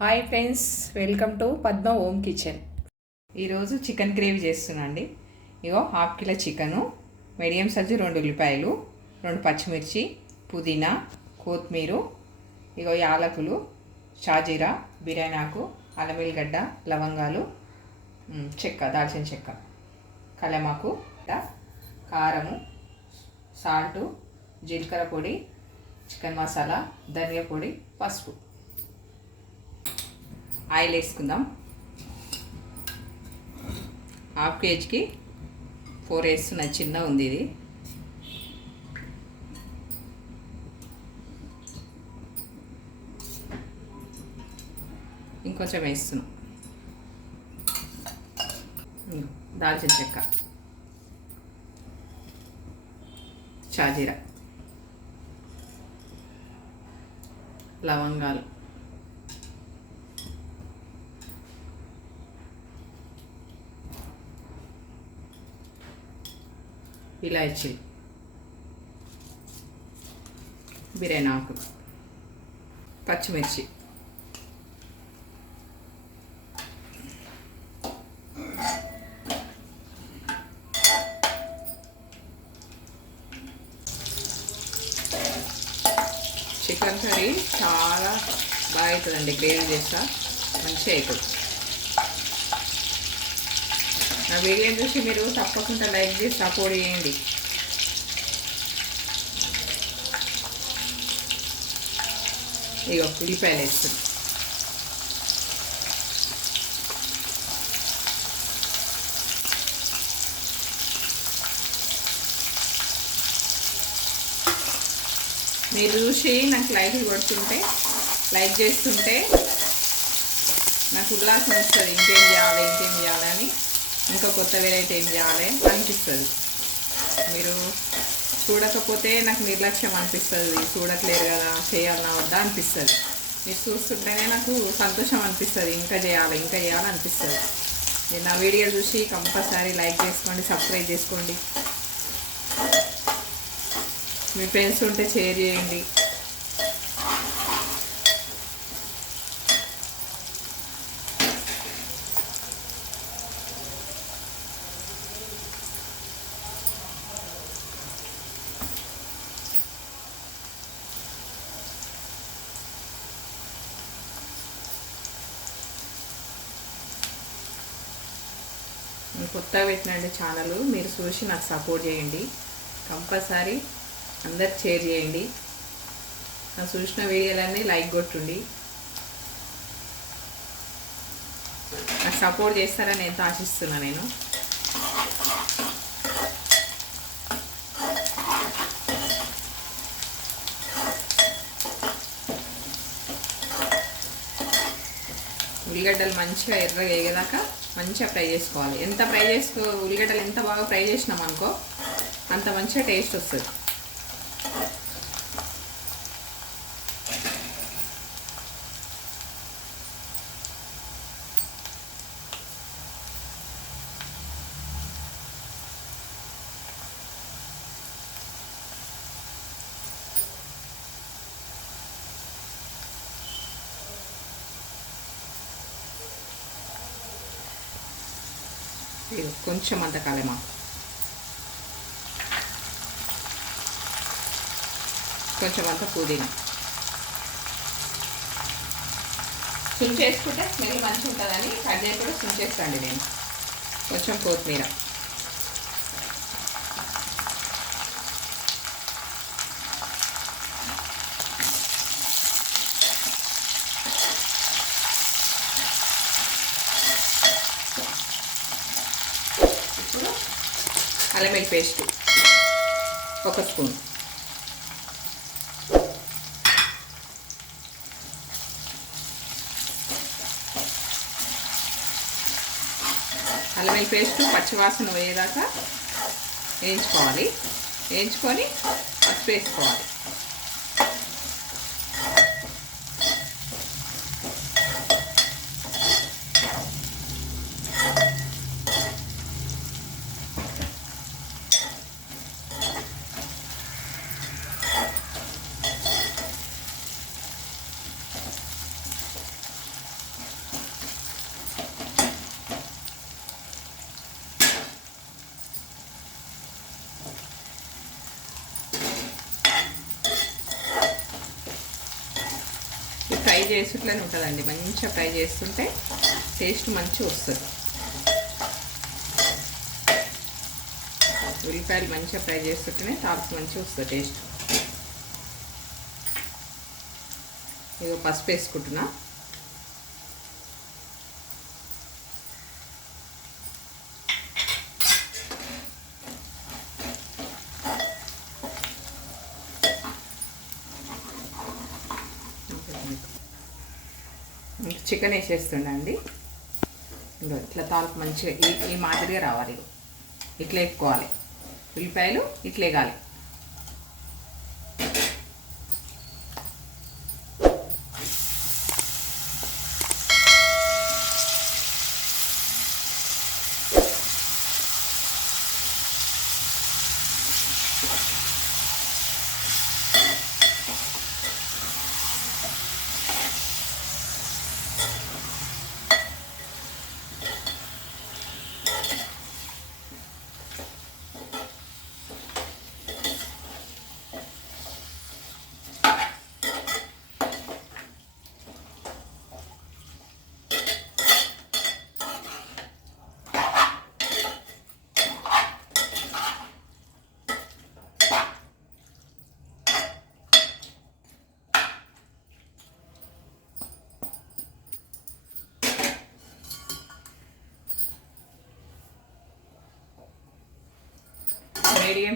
Hi friends welcome to Padma home kitchen. ఈరోజు chicken gravy చేస్తున్నా అండి. ఇగో half kilo chicken medium size రెండు ఉల్లిపాయలు రెండు పచ్చిమిర్చి పుదీనా కొత్తిమీర ఇగో యాలకులు షాజీరా బిర్యానీ ఆకు అల్లం వెల్లిగడ్డ లవంగాలు చెక్క దాల్చిన చెక్క కలమాకు కారము సాల్టు జీలకర్ర పొడి చికెన్ మసాలా ధనియా పొడి పసుపు. ఆయిల్ వేసుకుందాం. హాఫ్ కేజీకి ఫోర్ వేస్తున్న చిన్న ఉంది ఇది. ఇంకొంచెం వేస్తున్నాం. దాల్చిన చెక్క. షాజీరా లవంగాలు. ఇలాచి బిర్యానీ ఆకు పచ్చిమిర్చి చికెన్ కర్రీ చాలా బాగా అవుతుందండి. గ్రేవీ చేస్తా మంచిగా అవుతుంది. నా వీడియో చూసి మీరు తప్పకుండా లైక్ చేసి సపోర్ట్ చేయండి. ఇక ఉల్లిపాయలు వేస్తుంది మీరు చూసి నాకు లైక్ కొడుతుంటే లైక్ చేస్తుంటే నాకు ఉల్లాసం వస్తుంది. ఇంకేం చేయాలి ఇంకేం చేయాలని ఇంకా కొత్త వెరైటీ ఏం చేయాలి? అనిపిస్తుంది. మీరు చూడకపోతే నాకు నిర్లక్ష్యం అనిపిస్తుంది. చూడట్లేరు కదా చేయాలన్నా వద్దా అనిపిస్తుంది. మీరు చూస్తుంటేనే నాకు సంతోషం అనిపిస్తుంది. ఇంకా చేయాలి ఇంకా చేయాలి అనిపిస్తుంది. మీరు నా వీడియో చూసి కంపల్సరీ లైక్ చేసుకోండి సబ్స్క్రైబ్ చేసుకోండి. మీ ఫ్రెండ్స్ ఉంటే షేర్ చేయండి. కొత్తగా పెట్టినండి ఛానల్ మీరు చూసి నాకు సపోర్ట్ చేయండి. కంపల్సరీ అందరికి షేర్ చేయండి. నా చూసిన వీడియోలన్నీ లైక్ కొట్టుండి. నాకు సపోర్ట్ చేస్తారని ఎంతో ఆశిస్తున్నా నేను. ఉల్లిగడ్డలు మంచిగా ఎర్రగా వేగేదాకా మంచిగా ఫ్రై చేసుకోవాలి. ఎంత ఫ్రై చేసుకో ఉల్లిగడ్డలు ఎంత బాగా ఫ్రై చేసినాం అనుకో అంత మంచిగా టేస్ట్ వస్తుంది. కొంచెం అంత కాలేమా కొంచెం అంత పుదీనా. చేసుకుంటే స్మెల్ మంచిగా ఉంటుందని కట్ చేసి కూడా సుంచేస్తాండి నేను. కొంచెం కొత్తిమీర ఇప్పుడు అల్లమెల్లి పేస్ట్ ఒక స్పూన్. అల్లమెల్లి పేస్ట్ పచ్చివాసన పోయేదాకా వేయించుకోవాలి. వేయించుకొని పసుపు వేసుకోవాలి. చేసుట్లనే ఉంటుందండి మంచిగా ఫ్రై చేస్తుంటే టేస్ట్ మంచిగా వస్తుంది. ఉల్లిపాయలు మంచిగా ఫ్రై చేస్తుంటేనే తాపు మంచిగా వస్తుంది టేస్ట్. ఇక పసుపు వేసుకుంటున్నా. చికెన్ వేసేస్తుండండి ఇంకో ఇట్లా తాలకు మంచిగా ఈ ఈ మాదిరిగా రావాలి. ఇట్లా ఎక్కువాలి ఉల్లిపాయలు ఇట్లా ఎగాలి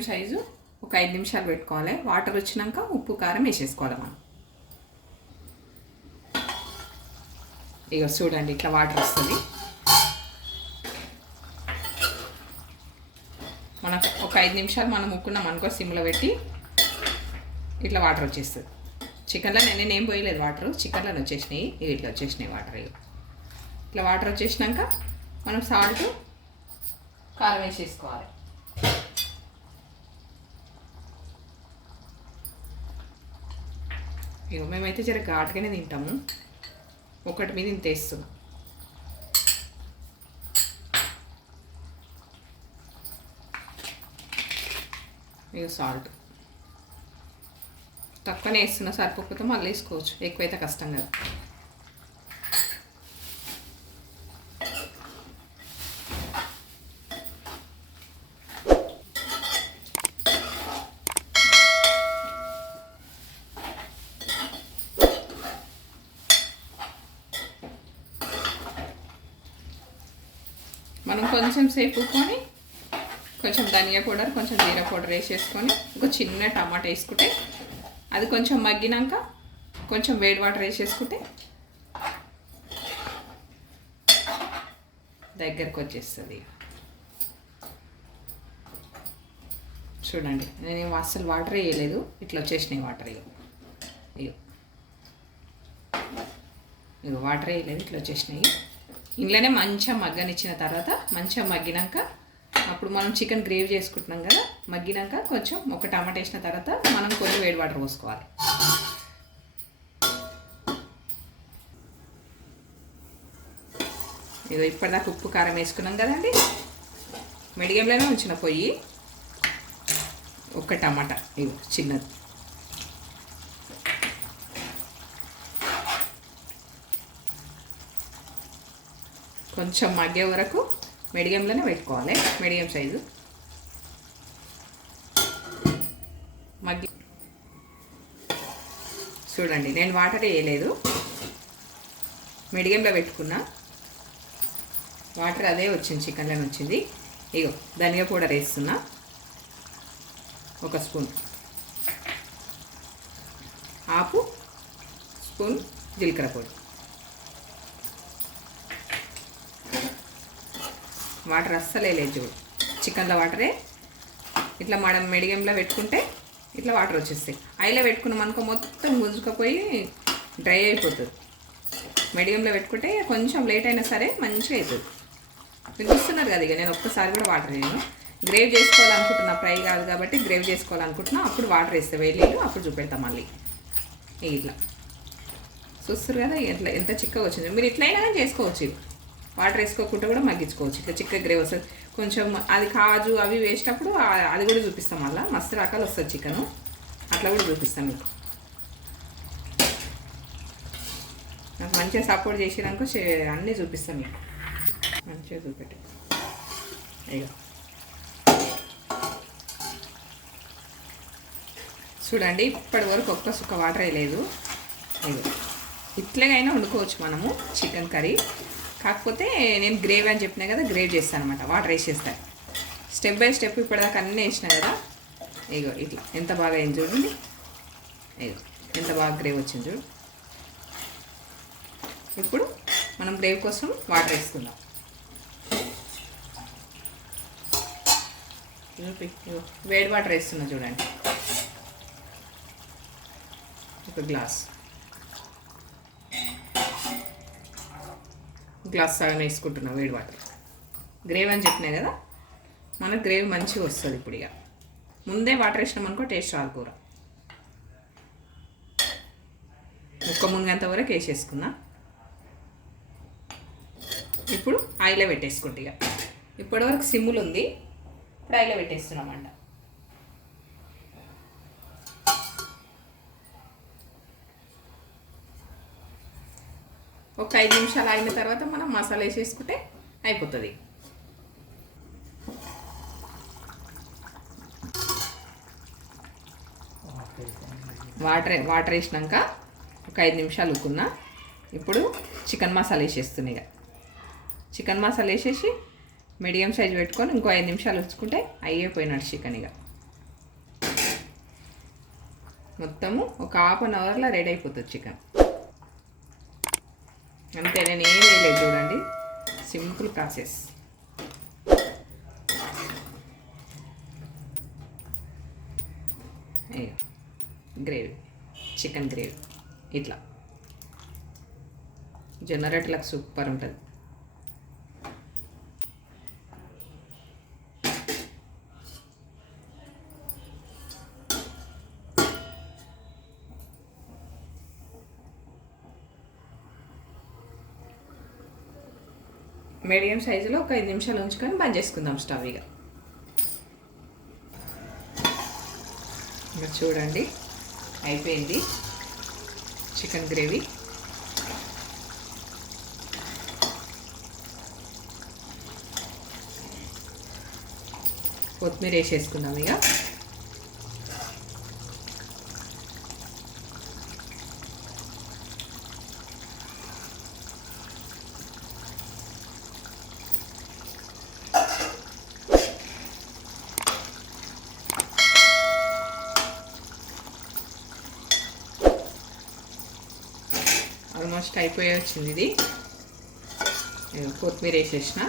మీడియం సైజు ఒక ఐదు నిమిషాలు పెట్టుకోవాలి. వాటర్ వచ్చినాక ఉప్పు కారం వేసేసుకోవాలి మనం. ఇక చూడండి ఇట్లా వాటర్ వస్తుంది. మనకు ఒక ఐదు నిమిషాలు మనం ముక్కున్నాం అనుకో సిమ్లో పెట్టి ఇట్లా వాటర్ వచ్చేస్తుంది. చికెన్లో నేను ఏం పోయలేదు వాటర్ చికెన్లో వచ్చేసినాయి ఇవి ఇట్లా వచ్చేసినాయి వాటర్ ఇవి. ఇట్లా వాటర్ వచ్చేసినాక మనం సాల్ట్ కారం వేసేసుకోవాలి. ఇక మేమైతే జర ఘాటుగానే తింటాము. ఒకటి మీద ఇంత వేస్తున్నాం ఇక సాల్ట్. తక్కువనే వేస్తున్నా సరిపోకపోతే మళ్ళీ వేసుకోవచ్చు. ఎక్కువైతే కష్టం కదా. మనం కొంచెం సేపు కొని కొంచెం ధనియా పౌడర్ కొంచెం జీరా పౌడర్ వేసేసుకొని ఒక చిన్న టమాటా వేసుకుంటే అది కొంచెం మగ్గినాక కొంచెం వేడి వాటర్ వేసేసుకుంటే దగ్గరకు వచ్చేస్తుంది. చూడండి నేను అస్సలు వాటర్ వేయలేదు ఇట్లా వచ్చేసినాయి వాటర్ ఇగో. ఇగో. ఇగో వాటర్ వేయలేదు ఇట్లా వచ్చేసినాయి. ఇంట్లోనే మంచిగా మగ్గనిచ్చిన తర్వాత మంచిగా మగ్గినాక అప్పుడు మనం చికెన్ గ్రేవీ చేసుకుంటున్నాం కదా మగ్గినాక కొంచెం ఒక టమాటా వేసిన తర్వాత మనం కొన్ని వేడి వాటర్ పోసుకోవాలి. ఇదో ఇప్పటిదాకా ఉప్పు కారం వేసుకున్నాం కదండి. మెడిగంలోనే ఉంచిన పొయ్యి. ఒక టమాటా ఇగో చిన్నది. కొంచెం మగ్గే వరకు మీడియంలోనే పెట్టుకోవాలి. మీడియం సైజు మగ్గి చూడండి నేను వాటర్ వేయలేదు. మీడియంలో పెట్టుకున్నా. వాటర్ అదే వచ్చింది చికెన్లో వచ్చింది. ఇగో ధనియా పౌడర్ వేస్తున్నా. ఒక స్పూన్. ఆపు. స్పూన్ జీలకర్ర పొడి. వాటర్ అస్సలే లేదు చూడు. చికెన్లో వాటరే. ఇట్లా మనం మెడియంలో పెట్టుకుంటే ఇట్లా వాటర్ వచ్చేస్తాయి. ఆయిల్లో పెట్టుకున్నాం అనుకో మొత్తం గుంజుకపోయి డ్రై అయిపోతుంది. మీడియంలో పెట్టుకుంటే కొంచెం లేట్ అయినా సరే మంచిగా అవుతుంది మీరు చూస్తున్నారు కదా ఇక నేను ఒక్కసారి కూడా వాటర్ నేను గ్రేవ్ చేసుకోవాలనుకుంటున్నా ఫ్రై కాదు కాబట్టి గ్రేవ్ చేసుకోవాలనుకుంటున్నా అప్పుడు వాటర్ వేస్తే వేయలేదు అప్పుడు చూపెడతాం మళ్ళీ. ఇట్లా. చూస్తారు కదా ఎట్లా ఎంత చిక్కగా వచ్చింది. మీరు ఇట్లయినా కానీ చేసుకోవచ్చు వాటర్ వేసుకోకుండా కూడా మగ్గించుకోవచ్చు. ఇట్లా చిక్క గ్రేవ్ వస్తుంది కొంచెం అది కాజు అవి వేసేటప్పుడు అది కూడా చూపిస్తాం మళ్ళీ. మస్తు రకాలు వస్తుంది చికెను అట్లా కూడా చూపిస్తాం మీకు. నాకు మంచిగా సపోర్ట్ చేసినాక అన్నీ చూపిస్తాం మీకు. మంచిగా చూపెట్టు. ఇక చూడండి ఇప్పటి వరకు ఒక్క సుక్క వాటర్ వేయలేదు. ఇగో ఇట్లాగైనా వండుకోవచ్చు మనము చికెన్ కర్రీ. కాకపోతే నేను గ్రేవ్ అని చెప్పినా కదా గ్రేవ్ చేస్తాను అనమాట వాటర్ వేసేస్తాను స్టెప్ బై స్టెప్ ఇప్పటిదాకా అన్నీ వేసినా కదా. ఇగో ఇట్లా ఎంత బాగా అయింది చూడండి. ఇగో ఎంత బాగా గ్రేవ్ వచ్చింది చూడు. ఇప్పుడు మనం గ్రేవ్ కోసం వాటర్ వేసుకుందాం. వేడి వాటర్ వేస్తున్నా చూడండి. ఒక గ్లాస్. గ్లాస్ సగం వేసుకుంటున్నా వేడి వాటర్. గ్రేవ్ అని చెప్పినాయి కదా మన గ్రేవీ మంచిగా వస్తుంది ఇప్పుడు ఇక ముందే వాటర్ వేసినాం అనుకో టేస్ట్ రాదు కూర. ముక్క మునిగంత వరకు వేసేసుకున్నా. ఇప్పుడు ఆయిలే పెట్టేసుకుంటా ఇక ఇప్పటివరకు సిమ్ములు ఉంది ఇప్పుడు ఆయిలో పెట్టేస్తున్నామంట ఒక ఐదు నిమిషాలు అయిన తర్వాత మనం మసాలా వేసేసుకుంటే అయిపోతుంది. వాటర్ వాటర్ వేసినాక ఒక ఐదు నిమిషాలు ఉక్కున్నా. ఇప్పుడు చికెన్ మసాలా వేసేస్తున్నాయి ఇక. చికెన్ మసాలా వేసేసి మీడియం సైజ్ పెట్టుకొని ఇంకో ఐదు నిమిషాలు ఉంచుకుంటే అయిపోయినాడు చికెన్ ఇక. మొత్తము ఒక హాఫ్ అన్ అవర్లో రెడీ అయిపోతుంది చికెన్. అంతే నేను ఏం వేయలేదు చూడండి. Simple process gravy chicken gravy ఇట్లా. జొన్నరొట్టెలకు సూపర్ ఉంటుంది. మీడియం సైజులో ఒక ఐదు నిమిషాలు ఉంచుకొని బంద్ చేసుకుందాం స్టవ్ ఇక. చూడండి అయిపోయింది చికెన్ గ్రేవీ. కొత్తిమీర వేసేసుకుందాం ఇక. ఆల్మోస్ట్ అయిపోయి వచ్చింది ఇది. కొత్తిమీర వేసేసిన.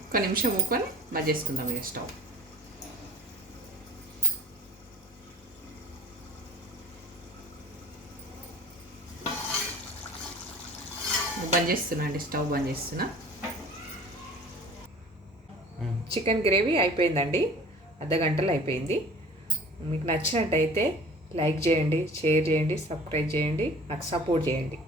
ఒక్క నిమిషం ఊకొని బంద్ చేసుకుందాం ఇక స్టవ్. బంద్ చేస్తున్నా అండి స్టవ్ బంద్ చేస్తున్నా. చికెన్ గ్రేవీ అయిపోయిందండి. అర్ధ గంటలో అయిపోయింది. మీకు నచ్చినట్టయితే లైక్ చేయండి షేర్ చేయండి సబ్స్క్రైబ్ చేయండి నాకు సపోర్ట్ చేయండి.